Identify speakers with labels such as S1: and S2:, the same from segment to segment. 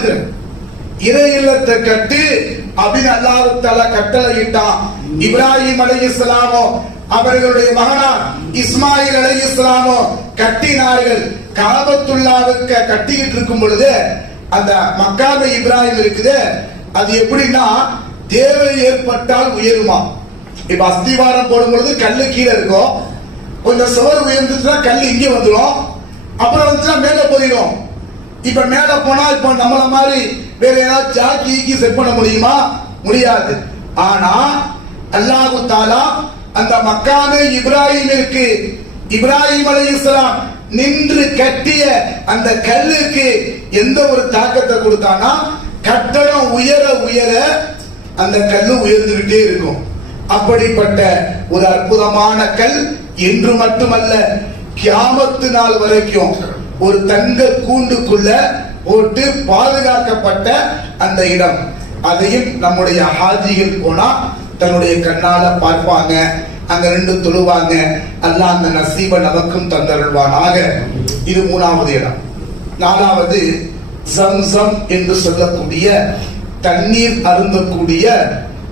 S1: பாத்துக்கிறேன் இறை இல்லத்தை கட்டு அப்படின்னு அல்லாஹ் தஆலா கட்டளையிட்டான். இப்ராஹிம் அலைஹிஸ்ஸலாமோ அவர்களுடைய மகனார் இஸ்மாயில் அலைஹிஸ்ஸலாமோ கட்டினார்கள். காபத்துல்லாவுக்கு கட்டிக்கிட்டு இருக்கும் பொழுது அந்த மக்காப இப்ராஹிம் இருக்குது. அது எப்படின்னா தேவை ஏற்பட்டால் உயருமா? இப்ப அஸ்திவாரம் போடும் பொழுது கல்லு கீழே இருக்கும். கொஞ்சம் சுவர் உயர்ந்துச்சுன்னா கல் இங்கே வந்துடும். அப்புறம் வந்துச்சுன்னா மேல போயிடும். இப்ப மேல போனா இப்ப நம்மள மாதிரி வேற ஏதாவது ஜாக்கி ஈக்கி செட் பண்ண முடியுமா? முடியாது. ஆனா அல்லாஹு தாலா அந்த மக்காமே இப்ராஹிமிற்கு இப்ராஹிம் அலைஹிஸ்ஸலாம் நின்று கட்டிய அந்த கல்லுக்கு எந்த ஒரு தாக்கத்தை கொடுத்தானா கட்டடம் உயர உயர அந்த கல்லு உயர்ந்துகிட்டே இருக்கும். அப்படிப்பட்ட ஒரு அற்புதமான கல் என்று மட்டுமல்ல கியாமத்து நாள் வரைக்கும். ஒரு தங்க கூண்டுக்குள்ள போட்டு பாதுகாக்கப்பட்ட அந்த இடம். அதையும் நம்முடைய ஹாஜிகள் போனா தன்னுடைய கண்ணால பார்ப்பாங்க. அங்க ரெண்டு தொழுவாங்க. அல்ல அந்த நசீப நமக்கும் தந்தருள்வானாக. இது மூணாவது இடம். நாலாவது சம்சம் என்று சொல்லக்கூடிய தண்ணீர் அருந்தக்கூடிய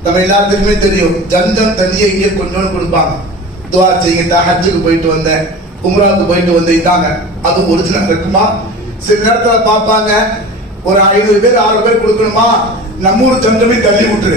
S1: நம்ம எல்லாத்துக்குமே தெரியும். ஜம்ஜம் தண்ணியை இங்கே கொஞ்சோண்டு கொடுப்பாங்க. துவா செய்யுங்க. ஹஜ்ஜுக்கு போயிட்டு வந்தேன். உம்ராவுக்கு போயிட்டு வந்து இதாங்க அது ஒரிஜினல் இருக்குமா? சில நேரத்துல பார்ப்பாங்க ஒரு ஐநூறு பேர் ஆறு பேர் கொடுக்கணுமா? நம்ம ஊர் தள்ளி விட்டுரு.